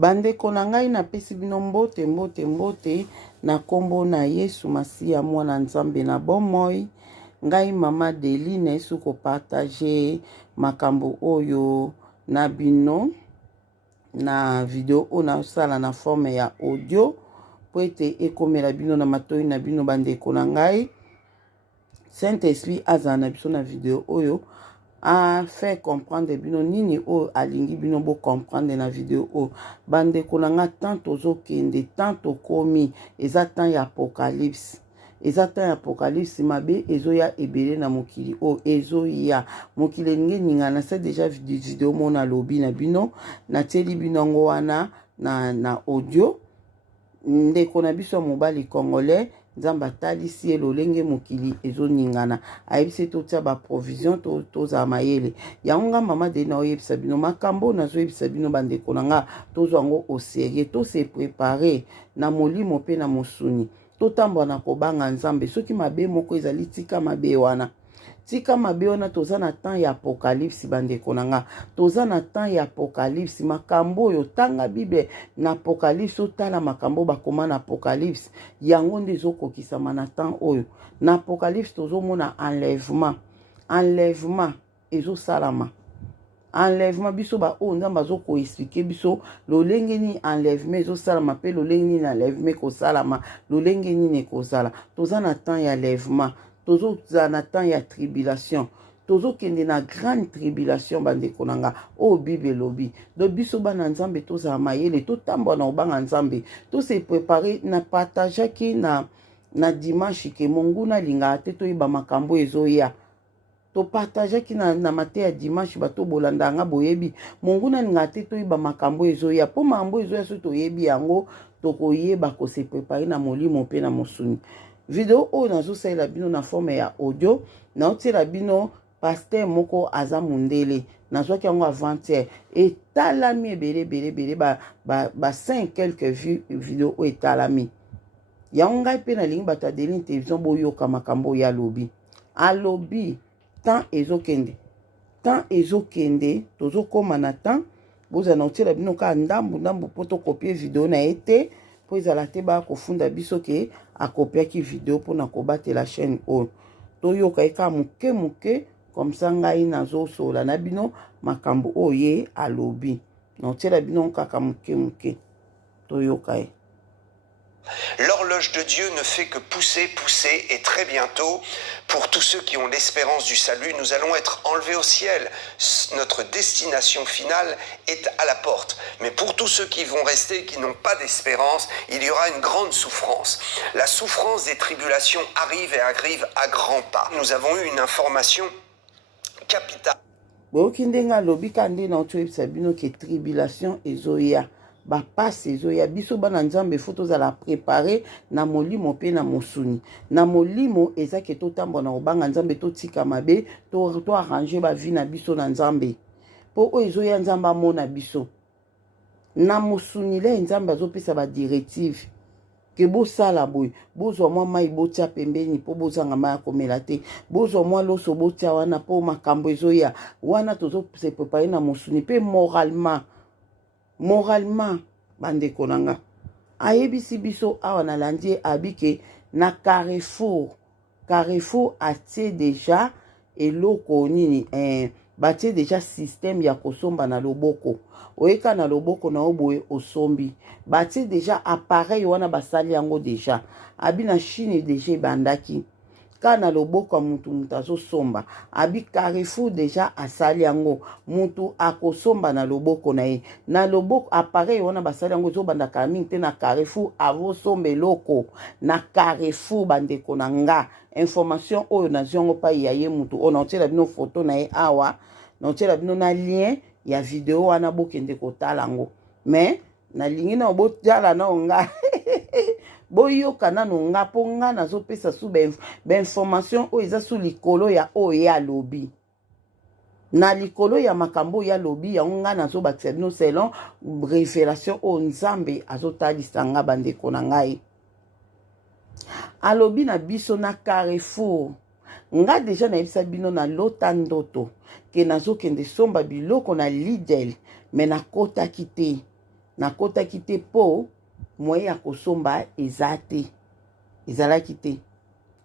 Bandeko na ngai napesi bino mbote mbote mbote na kombo na Yesu Masiya mwana Nzambe na bomoi. Ngai mama Deline esu ko partager makambo oyo na bino na video oyo na sala na forme ya audio po ete ekomela bino na matoi na bino bandeko na ngai. Saint-Esprit azala na biso na video oyo a fait comprendre bino nini o alingi bino bo comprendre na video o bandeko na nga tant tozokende tant tokomi eza temps ya apocalypse mabe ezoya ebele na mokili o ezoya mokili ningana c'est déjà video mona lobi na bino na tieli bino ngo wana na audio ndeko na biso mobali congolais Nzambe atalisi lolenge mokili ezoningana ayebisi totia ba provision toza mayele yango mama de na oyebisa bino makambo nazoyebisa bino bandeko na nga tozwa ngo au sérieux to se préparer na molimo pe na mosuni totambwa na kobanga Nzambe soki mabe moko ezali tika mabe wana toza na temps ya apocalypse bandeko na nga toza na temps ya apocalypse makambo oyo tanga Bible na apocalypse otala makambo bakoma na apocalypse yango nde ezokokisama na temps oyo na apocalypse tozomona enlèvement ezosalama enlèvement biso ba oyo Nzambe azoko expliquer biso lolenge ni enlèvement ezosalama pe lolenge ni enlèvement kosalama lolenge ni nekozala toza na temps ya enlèvement tozo na temps ya tribulation tozo kende na grande tribulation bandeko nanga o Bible lobi do biso bana Nzambe toza mayele to tambwa na obanga Nzambe to se préparer na partager ki na dimanche ke monguna linga te to iba makambo ezoya to partager ki na mate ya dimanche bato bolanda nga boyebi monguna linga te to iba makambo ezoya po mambo ezoya so to yebi yango to koyeba ko se préparer na molimo pe na mosuni. Video oyo nazosalela bino na forme ya audio na otiela bino pasteur moko aza mundele nazwaki yango avant-hier etalami ebele ba 5 quelques vues video oyo etalami yango ngai pe nalingi bato ya Deline télévision boyoka makambo ya alobi temps ezokende tozokoma na temps bozala na otiela bino ka ndambu po tokopie video na ye te po ezala te bakofunda biso ke akopiaki video po na kobatela chaîne oyo toyoka eka moke comme ça ngai nazosola na bino makambo oyo ye alobi naotiela bino kaka moke toyoka ye. L'horloge de Dieu ne fait que pousser, et très bientôt, pour tous ceux qui ont l'espérance du salut, nous allons être enlevés au ciel. Notre destination finale est à la porte. Mais pour tous ceux qui vont rester, qui n'ont pas d'espérance, il y aura une grande souffrance. La souffrance des tribulations arrive à grands pas. Nous avons eu une information capitale. Bokindenga lobika nde na otoyebisa bino ke tribulation ezoya. Ba passe ezoya biso bana Nzambe foto za la préparer na molimo pe na mosuni na molimo ezake totambwa na obanga Nzambe totika mabe to arranger ba vie na biso na Nzambe po o ezoya Nzambe amona biso na mosuni le Nzambe azopesa ba directive ke bosala boy bozwa mwa mai botia pembeni po bozanga mai komela te bozwa mwa loso botia wana po makambo ezoya wana tozo se préparer na mosuni pe moralement bandeko nanga ayebisi biso awa na landi abike na Carrefour atie déjà eloko nini batie déjà système ya kosomba na loboko oyeka na loboko na oboye osombi batie déjà appareil wana basali yango déjà abi na Chine déjà bandaki kana loboko mutu azosomba abi Carrefour déjà asali yango mutu akosomba na loboko na ye na loboko appareil wana basali yango ezobanda mingi te na Carrefour avosomba eloko na Carrefour bandeko na nga information oyo naziongo pa ya ye mutu ona otiela bino photo na ye awa na otiela bino na lien ya video wana bokende kotala yango mais nalingi na botala na nga boyoka nano nga po nga nazopesa su information oyo eza su likolo ya oyo ya lobi na likolo ya makambo ya lobi ya nga nazobakisa bino selon révélation oyo Nzambe azotalisa nga bandeko na ngai alobi na biso na Carrefour nga deja nayebisa bino na lota ndoto ke nazokende somba biloko na Lidl me nakotaki te nakotaki te po moye ya kosomba eza te ezalaki te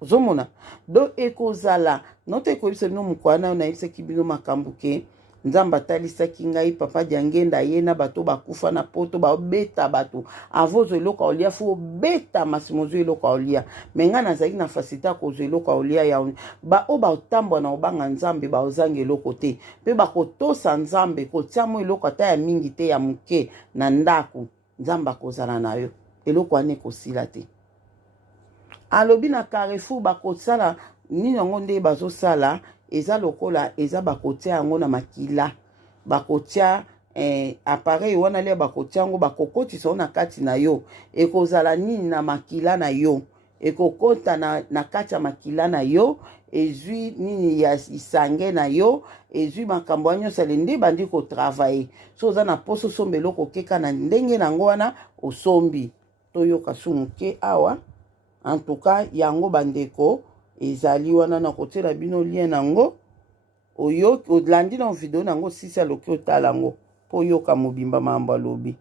ozomona do ekozala noto ekoyebisa bino mokwana nayebisaki bino makambo ke nzambe atalisaki ngai papa diangenda ye na bato bakufa na poto babeta bato avozo eloko olia fu obeta masimozo eloko olia me ngai nazalaki na fasita kozwa eloko olia ya bao baotambwa na obanga nzambe baozanga eloko te mpe bakotosa nzambe kotiamo eloko ata ya mingi te ya moke na ndako nzambe akozala na yo eloko wana ekosila te alobi na Carrefour bakosala nini yango nde bazosala eza lokola eza bakotia yango na makila bakotia appareil wana lia bakotia yango bakokotisa na kati na yo ekozala nini na makila na yo ekokota na kati ya makila na yo ezwi nini ya isange na yo ezwi makambo ya nyonso nde bandi kotravaye so oza na poso osomba eloko okeka na ndenge nango wana osombi toyoka su moke awa en tout cas yango bandeko ezali wana na kotiela bino lien nango oyo olandi na video nango sisi aloki otala yango po yoka mobimba mambo alobi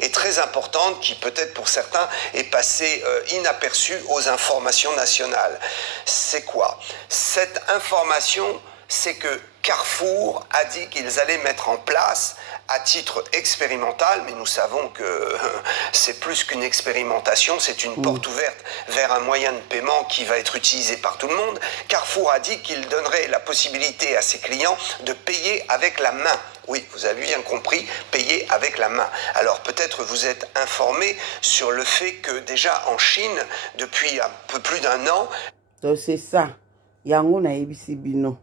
est très importante qui peut-être pour certains est passée inaperçue aux informations nationales. C'est quoi? Cette information, c'est que Carrefour a dit qu'ils allaient mettre en place à titre expérimental, mais nous savons que c'est plus qu'une expérimentation, c'est une porte ouverte vers un moyen de paiement qui va être utilisé par tout le monde. Carrefour a dit qu'il donnerait la possibilité à ses clients de payer avec la main. Oui, vous avez bien compris, payer avec la main. Alors peut-être vous êtes informé sur le fait que déjà en Chine, depuis un peu plus d'un an... Donc c'est ça. Yango na ebisi bino.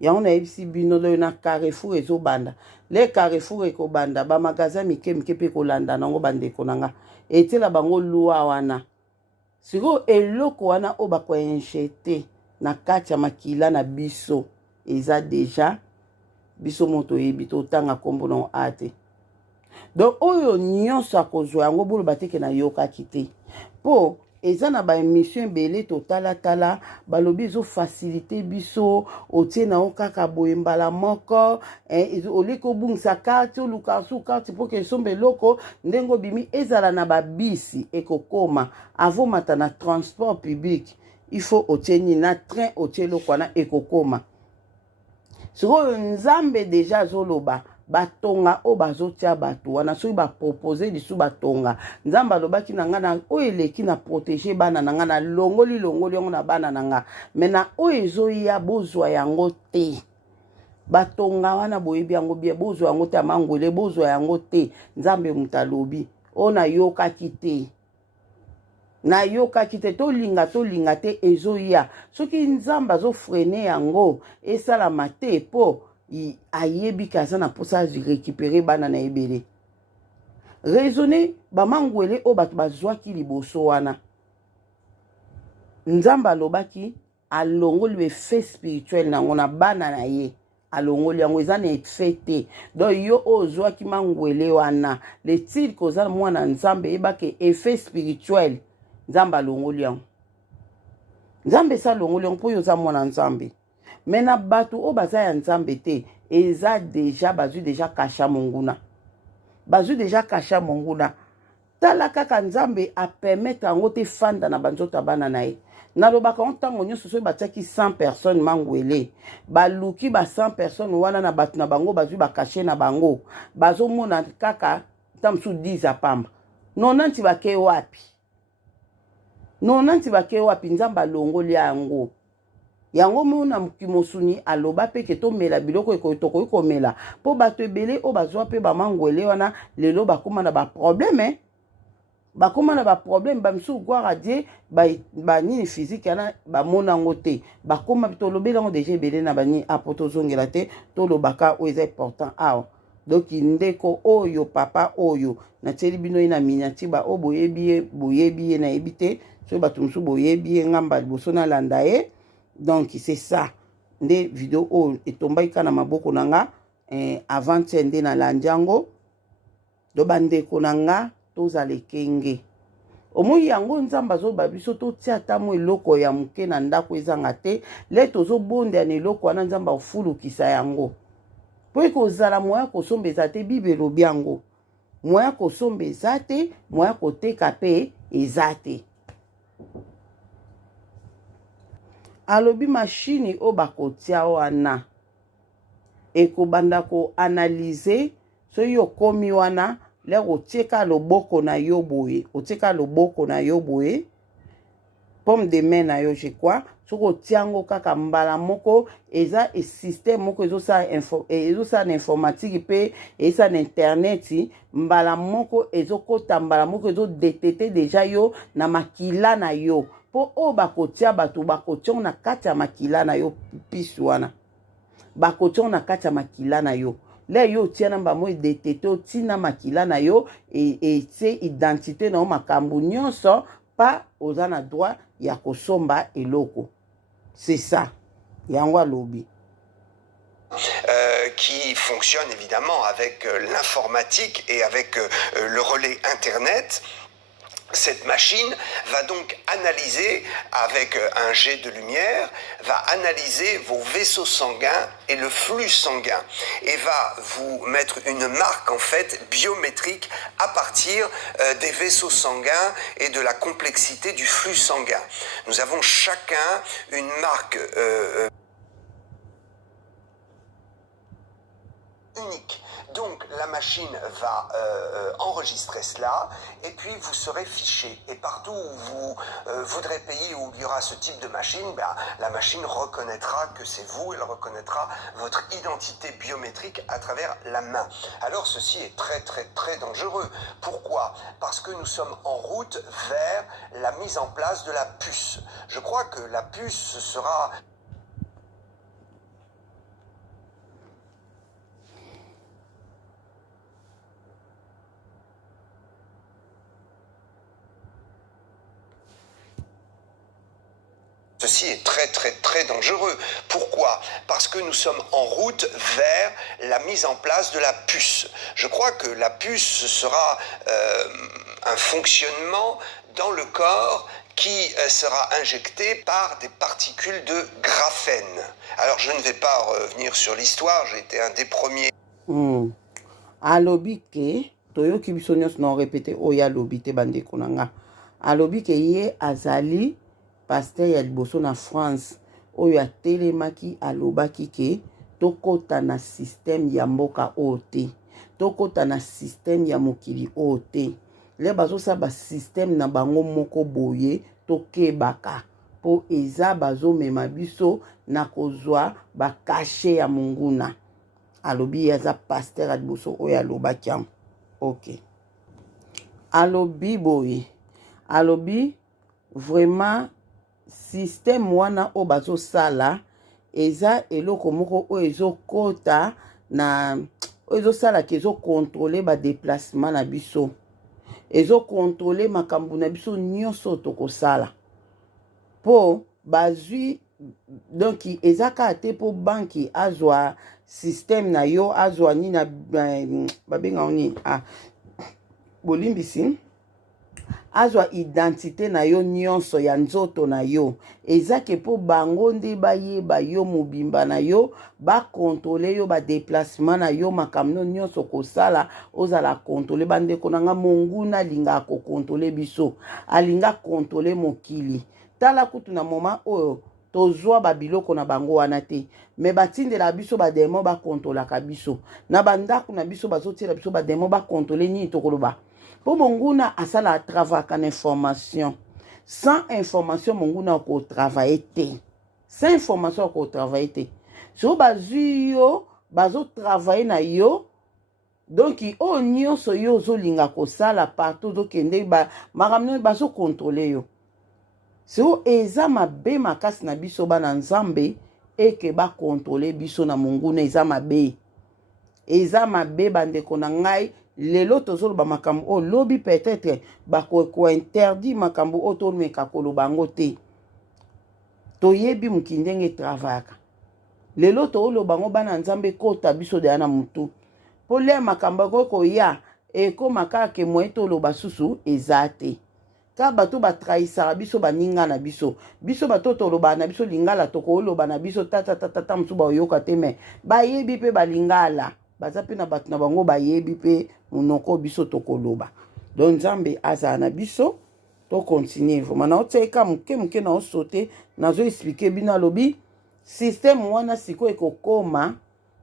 Yango na ebisi bino lo na Carrefour ezobanda. Le Carrefour ekobanda ba magasin mike pe kolanda nango bandeko nanga. Etela bango lua wana. Siko eloko wana o bako enchete na kati ya makila na biso eza déjà biso moto yebi to tanga kombo na ate. Donc oyo nyonso akozwa yango bolo bateke na yoka kite. Po eza na ba émission belé totala tala balobi zo facilité biso otie na okaka boyembala moko oliko bungsa kati lukasu kati po ke sombe loko ndengo bimi ezala na ba bisi ekokoma avomata na transport public il faut otie ni na train otie loko na ekokoma siko nzambe déjà zoloba batonga o bazotia bato wana soki bapropose lisu batonga nzambe alobaki na nga na oyo eleki na protéger bana na nga na longoli yango na bana na nga me na oyo ezoya bozwa yango te batonga wana boyebi yango bie bozwa yango te amangwele bozwa yango te nzambe moto alobi oyo nayokaki te nayokaki te tolinga te ezoya soki nzambe azofrene yango esalama te po ayebi kaza na posa récupérer bana na ebele raisonner bamangwele o bato bazwaki liboso wana nzambe alobaki alongoli effet spirituel nango na bana na ye alongoli yango eza na effet te donc yo ozwaki mangwele wana le titre koza mwana nzambe yebake effet spirituel nzambe alongoli yango nzambe sa alongoli yango mpo yo oza mwana nzambe mais na bato o baza ya nzambe te eza déjà bazwi déjà kasha monguna bazwi déjà kasha monguna tala kaka nzambe a permettre yango te fanda na banzota bana na ye nalobaka ntango nyonso soki batiaki 100 personnes mangwele baluki ba 100 personnes wana na bato na bango bazwi bakashe na bango bazomona kaka ntamosu 10 apamba 90 bakei wapi 90 bakei wapi nzambe alongoli yango yango mona mokimosuni aloba pe ke tomela biloko ekotokoki komela po bato ebele o bazwa pe bamangwele wana lelo bakoma na baproblème bakoma na baproblème bamisu gloire à Dieu banini physique yana bamona yango te bakoma tolobeli yango deja ebele na bani apo tozongela te tolobaka oyo eza important awa donc ndeko oyo papa oyo natieli bino ye na miniature ba o boyebi ye nayebi te soki bato mosusu boyebi ye ngamba liboso nalanda ye. Donc c'est ça nde video o etombaki kana maboko nanga avant nde na lanjango do bandeko nanga tozala ekenge omoi yango nzambe azoba biso totia ata mo eloko ya moke na ndako ezanga te le tozobonda na eloko wana nzambe afulukisa yango po ekozala moya kosomba eza te, Bible elobi yango moya kosomba eza te, moya koteka pe eza te. Alobi machine o bakotia wana ekobanda ko analyser so yo komi wana le otieka loboko na yo boye, otieka loboko na yo boye, pomme de main na yo je crois, soko otiango kaka mbala moko eza e système moko ezosa na informatique pe eza na internet, mbala moko ezokota mbala moko ezodetete deja yo na makila na yo, po o bakotia bato bakotion na kati ya makila na yo pisu wana, bakotion na kati ya makila na yo le yo tia namba mo edetete otina makila na yo etie identité na yo makambo nyonso pa oza na droit ya kosomba eloko. C'est ça yango alobi. Qui fonctionne évidemment avec l'informatique et avec le relais Internet. Cette machine va donc analyser, avec un jet de lumière, va analyser vos vaisseaux sanguins et le flux sanguin et va vous mettre une marque en fait biométrique à partir des vaisseaux sanguins et de la complexité du flux sanguin. Nous avons chacun une marque unique. Donc la machine va enregistrer cela et puis vous serez fiché. Et partout où vous voudrez payer, où il y aura ce type de machine, ben, la machine reconnaîtra que c'est vous, elle reconnaîtra votre identité biométrique à travers la main. Alors ceci est très dangereux. Pourquoi? Parce que nous sommes en route vers la mise en place de la puce. Je crois que la puce sera... Ceci est très dangereux. Pourquoi? Parce que nous sommes en route vers la mise en place de la puce. Je crois que la puce sera un fonctionnement dans le corps qui sera injecté par des particules de graphène. Alors je ne vais pas revenir sur l'histoire, j'ai été un des premiers. Alobi ke toyoki biso nyonso na répéter oya alobi te bandeko na nga. Alobi ke ye azali pasteur ya liboso na France oyo atelemaki alobaki ke tokota na système ya mboka oyo te, tokota na système ya mokili oyo te, le bazosa ba système na bango moko boye tokebaka po eza bazomema biso na kozwa bakashe ya monguna. Alobi yaza pasteur ya liboso oyo alobaki yango. Ok, alobi boye, alobi vraiment système wana o bazo sala eza eloko moko o ezo kota na ezo sala ke ezo contrôler ba déplacement na biso, ezo contrôler makambo na biso nyonso toko sala po bazui. Donc eza ka te po banki azwa système na yo azwa ni na babenga oni bolimbisi azwa identité na yo nyonso ya nzoto na yo, eza ke po bango nde bayeba yo mobimba na yo, ba contrôler yo ba déplacement na yo, makamno nyonso kosala ozala contrôler. Bandeko nanga monguna alinga ko contrôler biso, alinga contrôler mokili. Tala kutu na moment oyo tozwa ba biloko na bango wana te, me batindela biso ba demo ba contrôler ka biso na bandako na biso bazotiela biso ba demo ba contrôler nini tokoloba. Po monguna asala travail kan information. Sans information monguna ko travailler te. Sans information ko travailler te. So bazui yo bazo travailler na yo. Donc o nyonso yo zolinga ko sala partout zo kende ba makamno bazo contrôler yo. So eza mabe makasi na biso bana nzambe eke ba contrôler biso na monguna eza mabe. Eza mabe bandeko na ngai. Lelo tozoloba makambo o lobi peut-être bako interdit makambo o to meka koloba ngo te. Toyebi mukindenge travaka. Lelo to loba ngo bana nzambe kota biso de ana mutu. Po le makambo ko ya eko makaka ke moeto loba susu ezate. ka bato batrahisaka biso baninga na biso biso bato toloba na biso lingala tokoloba na biso tata mosusu baoyoka te me bayebi mpe balingala baza mpe na bato na bango bayebi mpe monoko biso tokoloba donc nzambe azala na biso tokontinue vraimen naotiaka moke naosote nazoexplike bino alobi systeme wana sikoyo ekokoma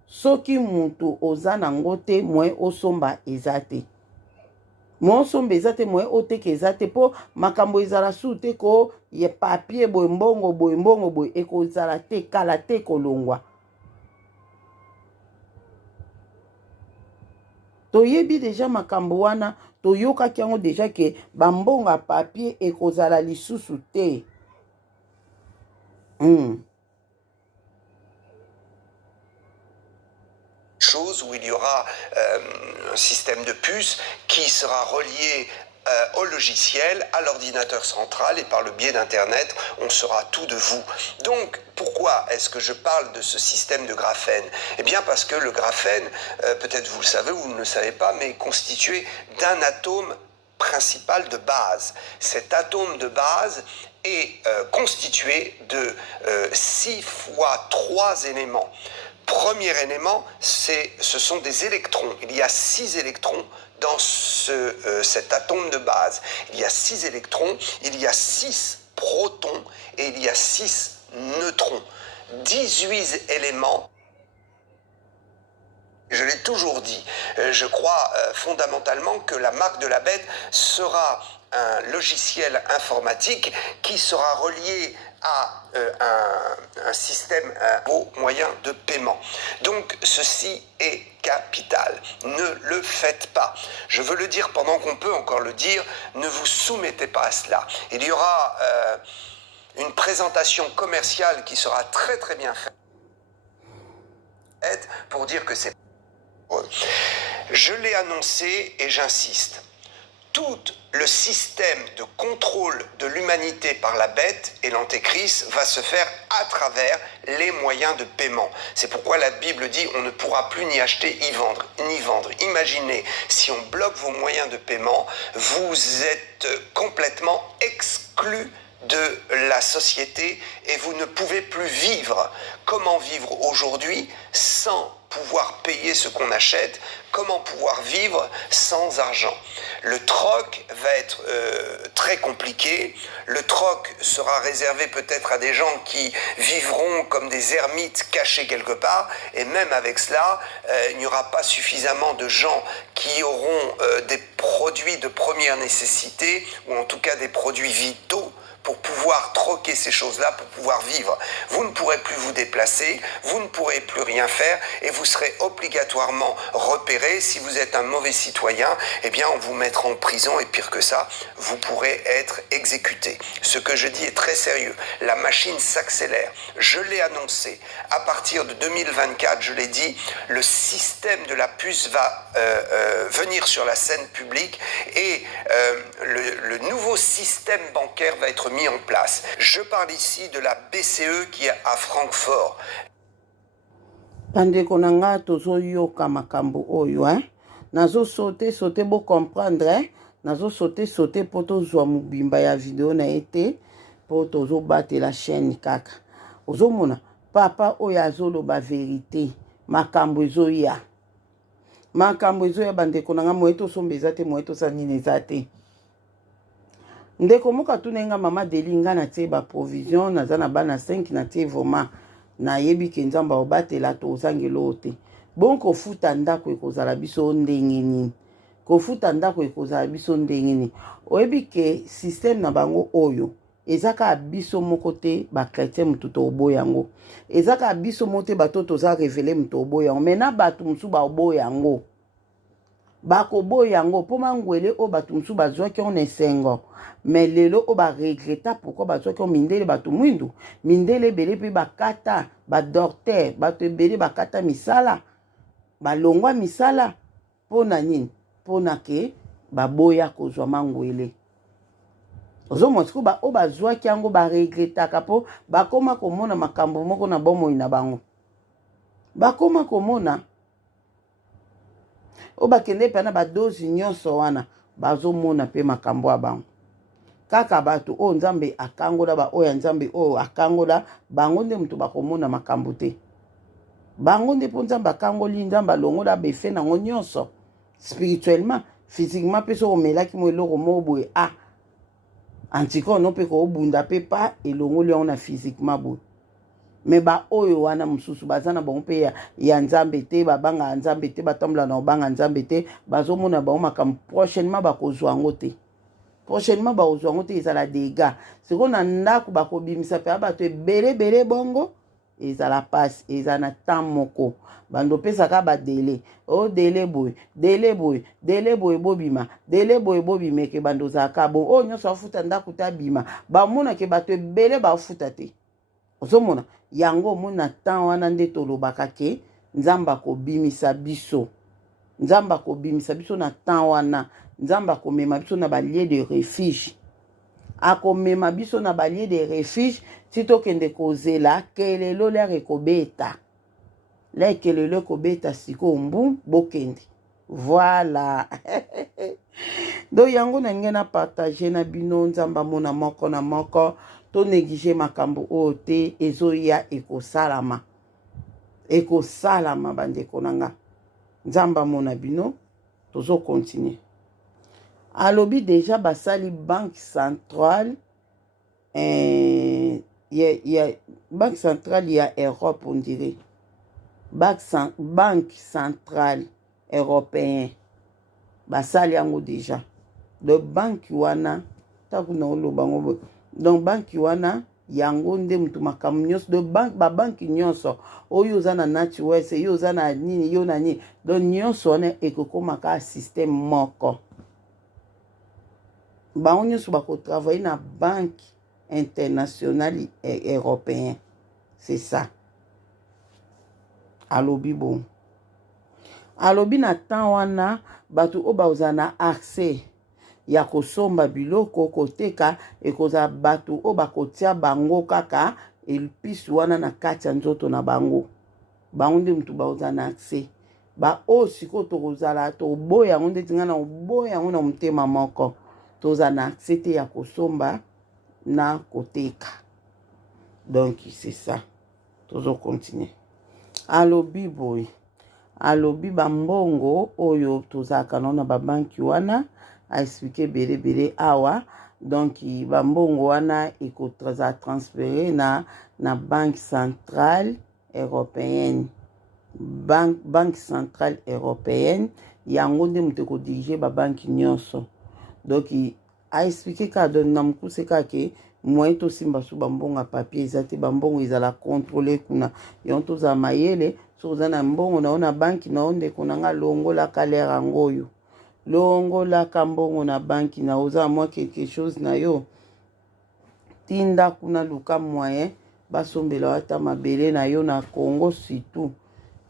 soki mutu oza nango te mwe osomba eza te mwe osomba eza te mwe oteka eza te mpo makambo ezala su te ko ye papier boye mbongo boye ekozala te kala te kolongwa toyebi deja makambo wana toyokaki yango deja ke bambongo ya papier ekozala lisusu te chose où il y aura un système de puces qui sera relié au logiciel, à l'ordinateur central et par le biais d'Internet, on saura tout de vous. Donc, pourquoi est-ce que je parle de ce système de graphène? Eh bien, parce que le graphène, peut-être vous le savez ou vous ne le savez pas, mais est constitué d'un atome principal de base. Cet atome de base est constitué de 6 fois 3 éléments. Premier élément, ce sont des électrons. Il y a 6 électrons dans cet atome de base. Il y a 6 électrons, il y a 6 protons et il y a 6 neutrons. 18 éléments. Je l'ai toujours dit, je crois fondamentalement que la marque de la bête sera un logiciel informatique qui sera relié à un système, au moyen de paiement. Donc ceci est capital. Ne le faites pas. Je veux le dire pendant qu'on peut encore le dire, ne vous soumettez pas à cela. Il y aura une présentation commerciale qui sera très très bien faite pour dire que c'est... Je l'ai annoncé et j'insiste. Tout le système de contrôle de l'humanité par la bête et l'antéchrist va se faire à travers les moyens de paiement. C'est pourquoi la Bible dit on ne pourra plus ni acheter ni vendre. Imaginez, si on bloque vos moyens de paiement, vous êtes complètement exclus de la société et vous ne pouvez plus vivre. Comment vivre aujourd'hui sans pouvoir payer ce qu'on achète? Comment pouvoir vivre sans argent? Le troc va être très compliqué. Le troc sera réservé peut-être à des gens qui vivront comme des ermites cachés quelque part. Et même avec cela, il n'y aura pas suffisamment de gens qui auront des produits de première nécessité, ou en tout cas des produits vitaux, pour pouvoir troquer ces choses-là, pour pouvoir vivre. Vous ne pourrez plus vous déplacer, vous ne pourrez plus rien faire et vous serez obligatoirement repéré. Si vous êtes un mauvais citoyen, eh bien on vous mettra en prison et pire que ça, vous pourrez être exécuté. Ce que je dis est très sérieux. La machine s'accélère. Je l'ai annoncé. À partir de 2024, je l'ai dit, le système de la puce va venir sur la scène publique et le nouveau système bancaire va être mis en place. Je parle ici de la BCE qui est à Francfort. Bandeko na nga tozoyoka makambo oyo nazo sauter bo comprendre nazo sauter po tozwa mobimba ya video na ete po tozo batela chaîne kaka ozomona papa oyo azoloba vérité makambo ezoya bandeko na nga moyeto somba eza te moyeto sanini eza te ndeko moka tunenga mama delinga na tie ba provision naza na bana 5 na tie vraiment na yebi ke nzamba obatela to ozangelo te bon kofuta ndako ekozala biso ndenge nini kofuta ndako ekozala biso ndenge nini oyebi ke système na bango oyo ezaka biso moko te ba chrétien mutu to oboya yango ezaka biso mote bato toza révéler mutu oboya yango mena bato musu ba oboya yango bakoboya yango po mangwele o bato musu bazwaki on esengo mais lelo o ba regreta pourquoi bazwaki on mindele bato mwindu mindele bele pe bakata ba docteur bato ebele bakata misala balongwa misala pona nini pona ke baboya kozwa mangwele ozomotiko ba o bazwaki yango ba regretaka po bakoma komona makambo moko na bomoi na bango bakoma komona o bakende pe na badozi nyonso wana bazomona pe makambo ya bango kaka bato oyo nzambe akangola ba oyo nzambe oyo akangola bango nde mutu bakomona makambo te bango nde mpo nzambe akangoli nzambe alongola befe nango nyonso spirituellement physiquement mpe soki omelaki mo eloko moko boye antika ono mpe koobunda mpe pa elongoli yango na physiquement boye me baoyo wana mosusu baza na bango mpe ya nzambe te babanga nzambe te batambola na kobanga nzambe te bazomona bango makambo prochainement bakozwa yango te prochainement bakozwa yango te ezala dega sikoyo na ndako bakobimisa mpe bato ebelebele bongo ezala pasi ezala na temps moko bando pesaka badele o dele boye bobima dele boye bobimeke bando ozalaka bo oyo nyonso afuta ndako te abima bamonake bato ebele bafuta te ozomona yango omona temps wana nde tolobaka ke nzambe akobimisa biso nzambe akobimisa biso na temps wana nzambe akomema biso na balie de refuge akomema biso na balie de refuge ti tokende kozela kelelo lere ekobeta la ekelelo ekobeta sikoyo mbu bokende voilà donc yango na ngai na partage na bino nzambe amona moko na moko to néglige makambo oyo te ezoya ekosalama bandeko na nga nzambe amona bino tozo continue alobi déjà basali banque centrale banque centrale ya Europe on dirait banque centrale européenne basali yango déjà de banque wana takuna oloba ngo donc banque wana yango nde mutu makambo nyonso de babanki nyonso oyo oza na NatWest yo oza na nini yo na nini donc nyonso wana ekokomaka système moko bango nyonso bakotravaille na banque internationale européenne c'est ça alobi bon alobi na temps wana bato oyo bazala na accès ya kosomba biloko koteka ekozala bato oyo bakotia bango kaka elpisi wana na kati ya nzoto na bango bango nde mutu bazala na accès baoyo sikoyo tokozala toboya yango nde tinga na oboya yango na motema moko tozala na accès te ya kosomba na koteka donc c'est ça tozo continuer alobi boy alobi bambongo oyo tozalaka na babanki wana aexplike belebele awa donc bambongo wana ekoza transféré na banque centrale européenne banque centrale européenne yango nde moto ekodirige babanki nyonso donc aexplike kaka don na mokuse kaka moyen tosimba so bambongo ya papier eza te bambongo ezala contrôle kuna yango tozala mayele so oza na mbongo na yo na banki na yo ndeko na nga longolaka lere yango oyo longolaka mbongo na banki na oza mwa quelque chose na yo tinda kuna luka moyen basombela ata mabele na yo na Congo surtout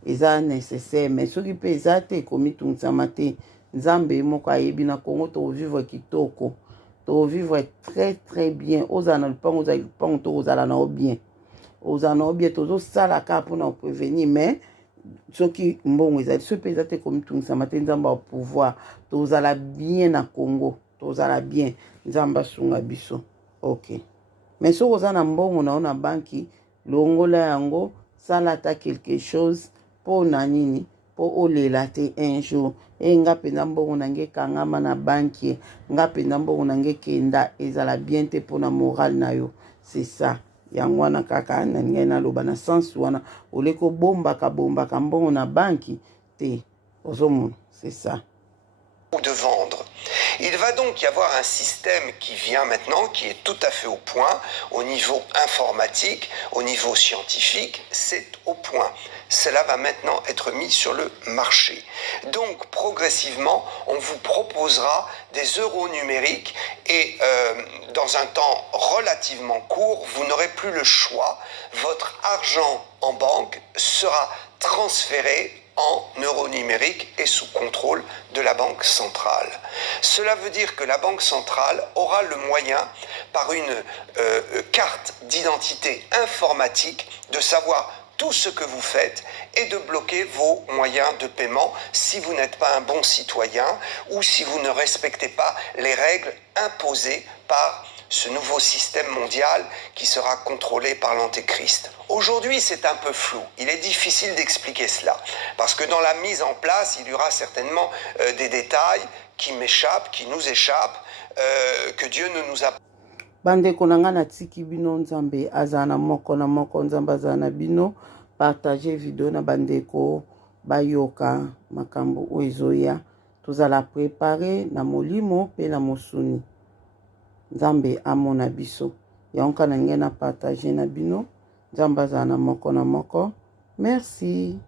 eza nécessaire mais soki mpe eza te ekomitungisama te nzambe moko ayebi na Congo tovivre kitoko tovivre très très bien ozala na lupango ozala lupango to ozala na o bien ozala na o bien tozosala kaka mpona oprévenir mais soki mbongo ezali so mpe eza te komitungisama te nzambe apouvoir tozala bien na Congo tozala bien nzambe asunga biso ok mais soki oza na mbongo na yo na banki longola yango sala ata quelque chose mpo na nini mpo olela te un jour nga mpenza mbongo nange ekangama na banki nga mpenza mbongo nange kenda ezala bien te mpo na moral na yo c'est ça yango wana kaka na ngai naloba na sens wana oleko bombaka mbongo na banki te ozomona c'est ça ou de vendre. Il va donc y avoir un système qui vient maintenant, qui est tout à fait au point, au niveau informatique, au niveau scientifique, c'est au point. Cela va maintenant être mis sur le marché. Donc, progressivement, on vous proposera des euros numériques et dans un temps relativement court, vous n'aurez plus le choix. Votre argent en banque sera transféré en euros numériques et sous contrôle de la Banque centrale. Cela veut dire que la Banque centrale aura le moyen, par une carte d'identité informatique, de savoir tout ce que vous faites et de bloquer vos moyens de paiement si vous n'êtes pas un bon citoyen ou si vous ne respectez pas les règles imposées par ce nouveau système mondial qui sera contrôlé par l'Antéchrist. Aujourd'hui, c'est un peu flou. Il est difficile d'expliquer cela parce que dans la mise en place, il y aura certainement des détails qui m'échappent, qui nous échappent, que Dieu ne nous a pas. Bandeko nanga na tiki bino nzambe azana moko na moko nzambe azana bino partager video na bandeko bayoka makambo oezoya tozala préparer na molimo pe na mosuni nzambe amona biso yanka na nge na partager na bino nzambe azana moko na moko merci.